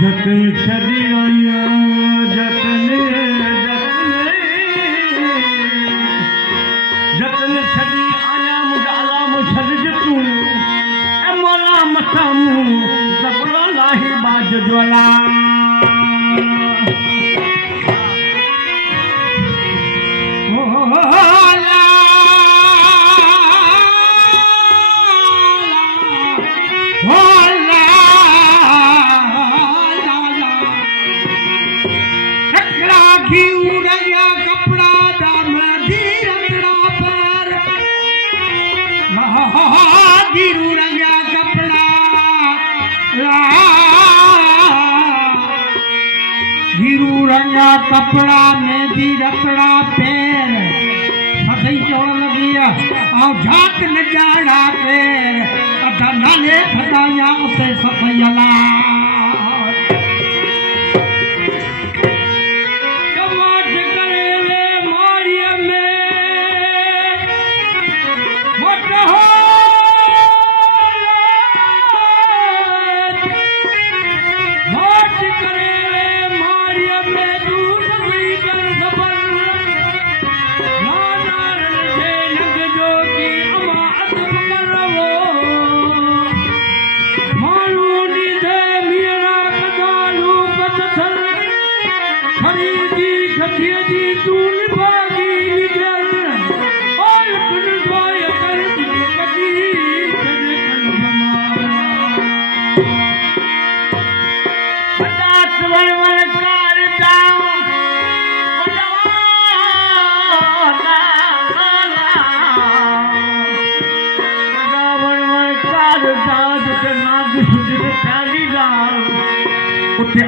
जतन छड़ी आया जतन जतन छड़ी आया मुझाला मुझल जतू ए मोला मथामू जबरा लाही बाज ज्वाला कपड़ा मेहंदी रतड़ा पैर ससई चौड़ लगी आओ झाक न जाड़ा पैर अदा नाले फटाया उसे ससैला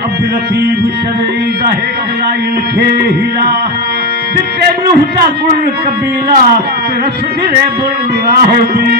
अब्दुल लतीफ चले दाहे कलाइन खे हिला जिते नुहता कुल कबीला रस दिरे बुला होती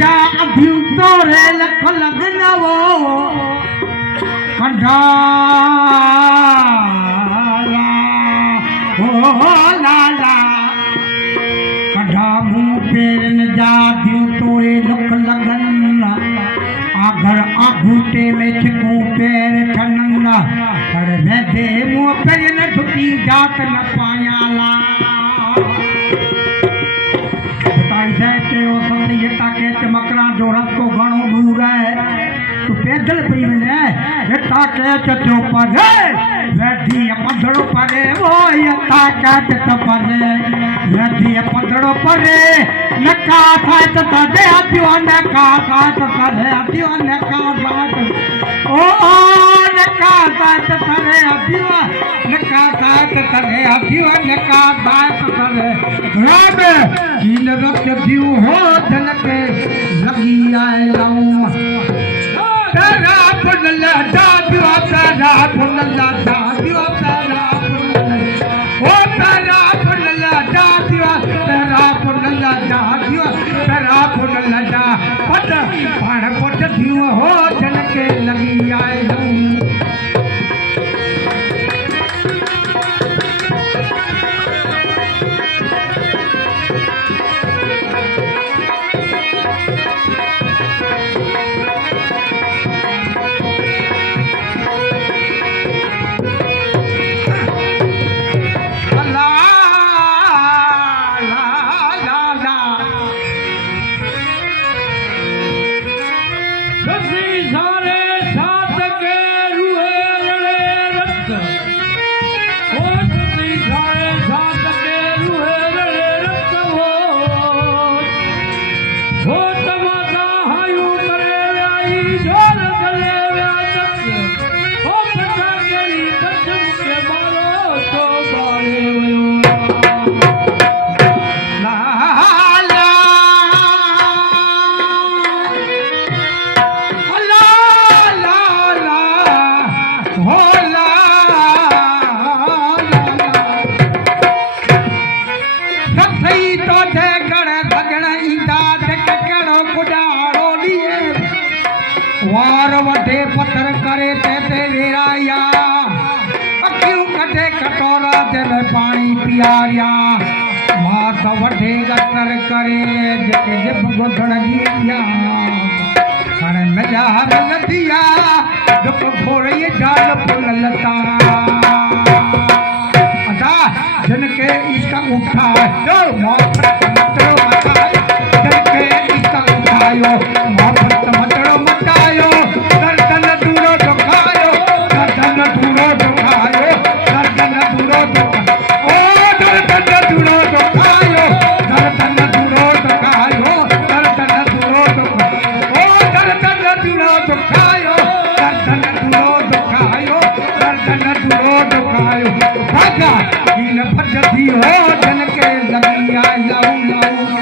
जा अभी तोरे लख लगना वो कंढा हो लाला कंढा मुँह पेरन जा अभी तोरे लख लगन आगर आघूटे में छिकू पैर छनन पर वैदे मुँह पेर न ठुकी जात न पायाला पैदल पी मिले यथा कहत तो परे वैधी पंधड़ो परे वो यथा कहत तो परे वैधी पंधड़ो परे नका साथ तदे आदियो नका साथ तदे आदियो नका साथ ओ नका साथ तदे आदियो नका साथ तदे आदियो नका साथ तदे राम इन रक्त दियो हो धन पे लगी आए लाऊं तेरा पुनला दादियो तेरा पुनला दादियो तेरा ओ तेरा पुनला दादियो तेरा पुनला दादियो तेरा पुनला दा पट पाण पट दियो हो धन के लगी आए लाऊं वार वटे पत्थर करे ते वेराया अखियों कटे कटोरा ते पानी पियारिया मात वटे गटर करे जके जब गोधड़ दिया हर नजार नदिया दुख घोड़े जाल पुल लता अदा जनके इसका उठायो मौत मटरो मटायो जनके इसका उठायो मौत मटरो मटायो गर्दन दूरो दुखायो गर्दन दूरो दुखायो गर्दन दूरो दुखायो ओ गर्दन दूरो दुखायो गर्दन दूरो दुखायो गर्दन दूरो दुखायो ओ गर्दन दूरो दुखायो गर्दन दूरो दुखायो गर्दन दूरो दुखायो भागा इन भजती हो जनके लगिया लाऊ लाऊ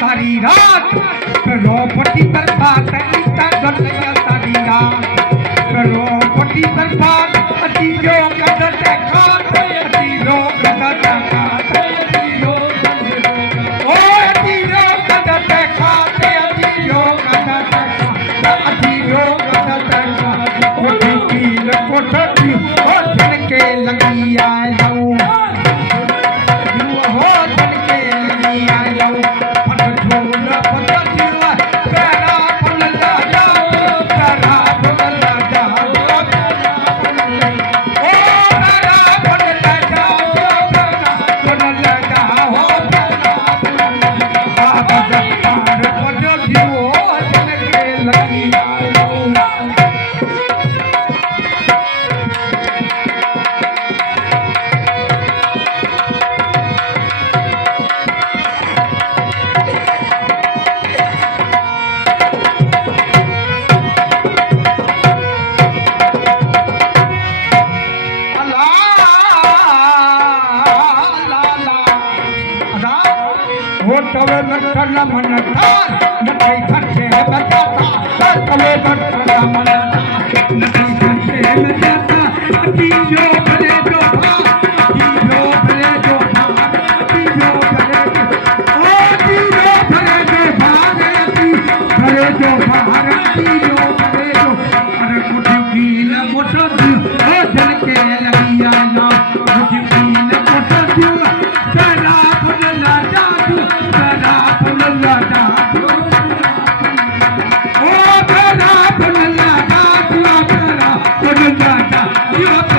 सारी रात रोपटी बर्बाद इतना गलिया सारी रात रोपटी बर्बाद अति जो कदर खाते अति जो कदर खाते अति जो ओ अति जो कदर खाते अति जो कदर खाते अति जो कदर खाते कोठी की कोठी ओ धन के लगिया लाऊं हो धन के लगिया लाऊं गटरा मना नदी संते में जाता अति जो भरे जो भार अति जो भरे जो भार अति जो भरे जो अति जो भरे जो भार अति भरे जो भार अति जो भरे जो अरे कुछ की न मोटा दियो जल के लगिया ना कुछ की न मोटा दियो तेरा फुल्ला जादू तेरा फुल्ला जादू ओ तेरा फुल्ला जादू तेरा फुल्ला जादू